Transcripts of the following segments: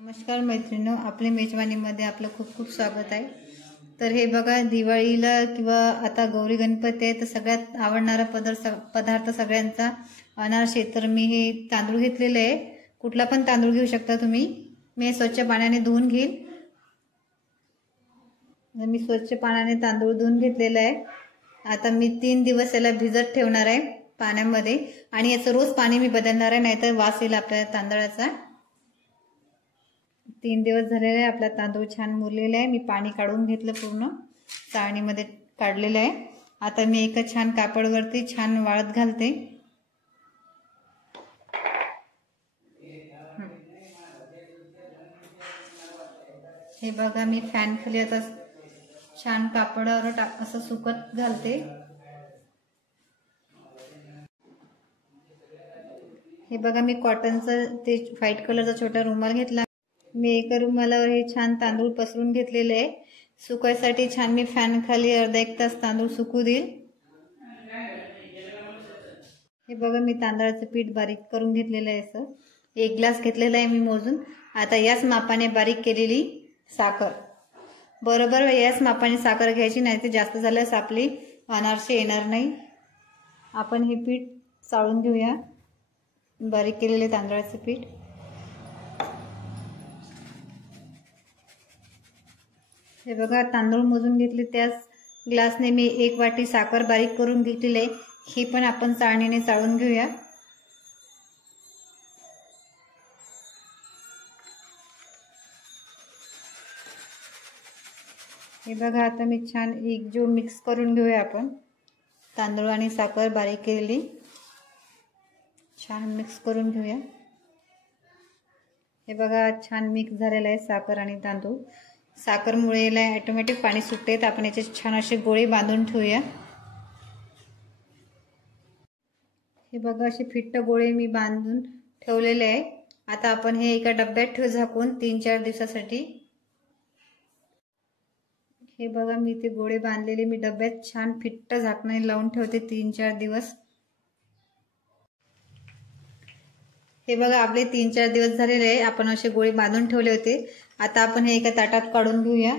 नमस्कार मैत्रिणींनो, आपल्या मेजवानीमध्ये आपलं खूप खूप स्वागत आहे। तर हे बघा, दिवाळीला किंवा आता गौरी गणपती आहे तर सगळ्यात आवडणारा पदार्थ सगळ्यांचा अनारसे। तर मी हे तांदूळ घेतलेले आहे, कुठला पण तांदूळ घेऊ शकता तुम्ही। मी हे स्वच्छ पाण्याने धुवून घेईन। मी स्वच्छ पाण्याने तांदूळ धुवून घेतलेला आहे। आता मी 3 दिवस याला भिजत ठेवणार आहे पाण्यामध्ये, आणि याचं रोज पाणी मी बदलणार आहे, नाहीतर वास येईल आपल्या तांदळाचा। 3 दिवस झालेले आहे, आपला तांदूळ छान मुरलेला आहे। मी पाणी काढून घेतलं, पूर्ण चाळणीमध्ये काढलेलं आहे। आता मी एका छान कापडवरती छान वाळत घालते। हे बघा, मी फॅन खाली आता छान कापडावर असं सुकत घालते। हे बघा, मी कॉटनचा ते व्हाईट कलरचा छोटा रुमाल घेतला। मी एका रुमालावर हे छान तांदूळ पसरून घेतलेले आहे। सुकायसाठी छान मी फॅन खाली अर्धा 1 तास तांदूळ सुकू देईल। हे बघा, मी तांदळाचं पीठ बारीक करून घेतलेलं आहे। असं 1 ग्लास घेतलेला आहे मी मोजून। आता याच मापाने बारीक केलेली साखर, बरोबर याच मापाने साखर घ्यायची, नाही तर जास्त झाल्यास आपली अनारसे येणार नाही। आपण हे पीठ चाळून घेऊया, बारीक केलेले तांदळाचं पीठ। हे बघा, तांदूळ मोजून घेतले त्याच ग्लासने मी 1 वाटी साखर बारीक करून घेतलेली आहे। ही पण आपण चाळणीने चाळून घेऊया। हे बघा, आता मी छान एकजीव मिक्स करून घेऊया आपण। तांदूळ आणि साखर बारीक केलेली छान मिक्स करून घेऊया। हे बघा, छान मिक्स झालेलं आहे साखर आणि तांदूळ। साखरमुळे याला ऑटोमॅटिक पाणी सुटते, तर आपण याचे छान असे गोळे बांधून ठेवूया। हे बघा, असे फिट्ट गोळे मी बांधून ठेवलेले आहे। आता आपण हे एका डब्यात ठेवू झाकून 3-4 दिवसासाठी। हे बघा, मी ते गोळे बांधलेले मी डब्यात छान फिट्ट झाकणाने लावून ठेवते 3-4 दिवस। हे बघा, आपले 3-4 दिवस झालेले आहे। आपण असे गोळे बांधून ठेवले होते। आता आपण हे एका ताटात काढून घेऊया।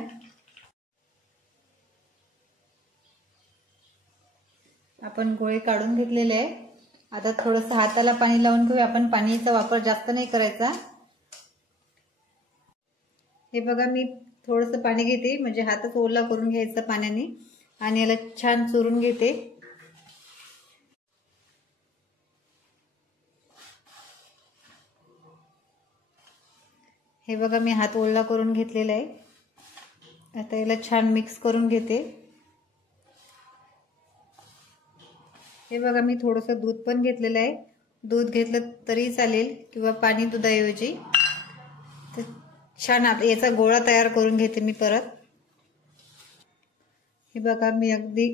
आपण गोळे काढून घेतलेले आहे। आता थोडंसं हाताला पाणी लावून घेऊया। आपण पाणीचा वापर जास्त नाही करायचा। हे बघा, मी थोडंसं पाणी घेते, म्हणजे हातच ओला करून घ्यायचा पाण्याने, आणि याला छान चुरून घेते। हे बघा, मी हात ओला करून घेतलेला आहे। आता याला छान मिक्स करून घेते। हे बघा, मी थोडंसं दूध पण घेतलेलं आहे। दूध घेतलं तरी चालेल, किंवा पाणी दुधाऐवजी। तर छान याचा गोळा तयार करून घेते मी परत। हे बघा, मी अगदी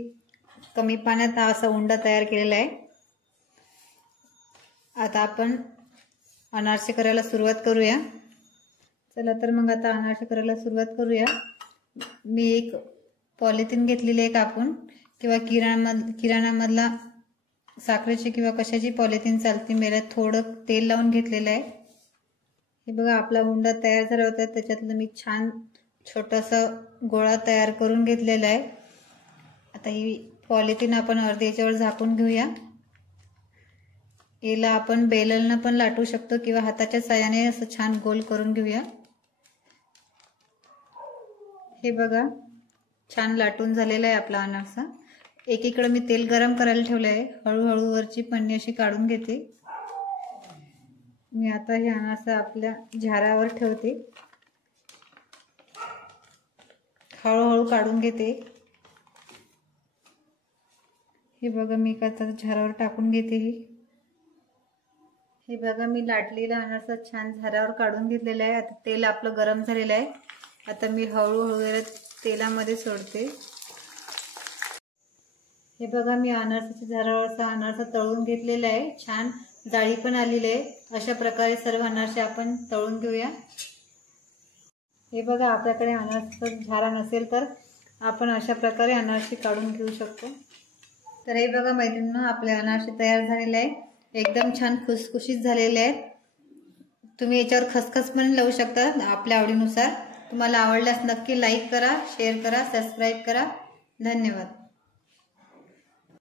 कमी पाण्यात असा उंडा तयार केलेला आहे। आता आपण अनारसे करायला सुरुवात करूया। चला तर मग आता अनारसे करायला सुरुवात करूया। मी एक पॉलिथिन घेतलेली आहे कापून, किंवा किराणामधला साखरेची किंवा कशाची पॉलिथिन चालते। मला थोडं तेल लावून घेतलेलं आहे। हे बघा, आपला उंडा तयार झाला होता, त्याच्यातलं मी छान छोटासा गोळा तयार करून घेतलेला आहे। आता ही पॉलिथिन आपण अर्धी याच्यावर झाकून घेऊया। याला आपण बेलनं पण लाटू शकतो, किंवा हाताच्या साहाय्याने असं छान गोल करून घेऊया। हे बघा, छान लाटून झालेला आहे आपला अनारसा। एकीकडे मी तेल गरम करायला ठेवलं आहे। हळूहळू वरची पन्नी अशी काढून घेते मी। आता हे अनारसा आपल्या झारावर ठेवते, हळूहळू काढून घेते। हे बघा, मी आता झारावर टाकून घेते। हे बघा, मी लाटलेला अनारसा छान झारावर काढून घेतलेला आहे। आता तेल आपलं गरम झालेलं आहे। आता मी हळूहळू तेलामध्ये सोडते। हे बघा, मी अनारसाच्या झारावरचा अनारसा तळून घेतलेला आहे। छान जाळी पण आलेली आहे। अशा प्रकारे सर्व अनारसे आपण तळून घेऊया। हे बघा, आपल्याकडे अनारसाचा झारा नसेल तर आपण अशा प्रकारे अनारसे काढून घेऊ शकतो। तर हे बघा मैत्रिणींनो, आपले अनारसे तयार झालेले आहे। एकदम छान खुसखुशीत झालेले आहेत। तुम्ही याच्यावर खसखस पण लावू शकता आपल्या आवडीनुसार. तुम्हाला आवडल्यास नक्की लाईक करा, शेअर करा, सबस्क्राईब करा. धन्यवाद.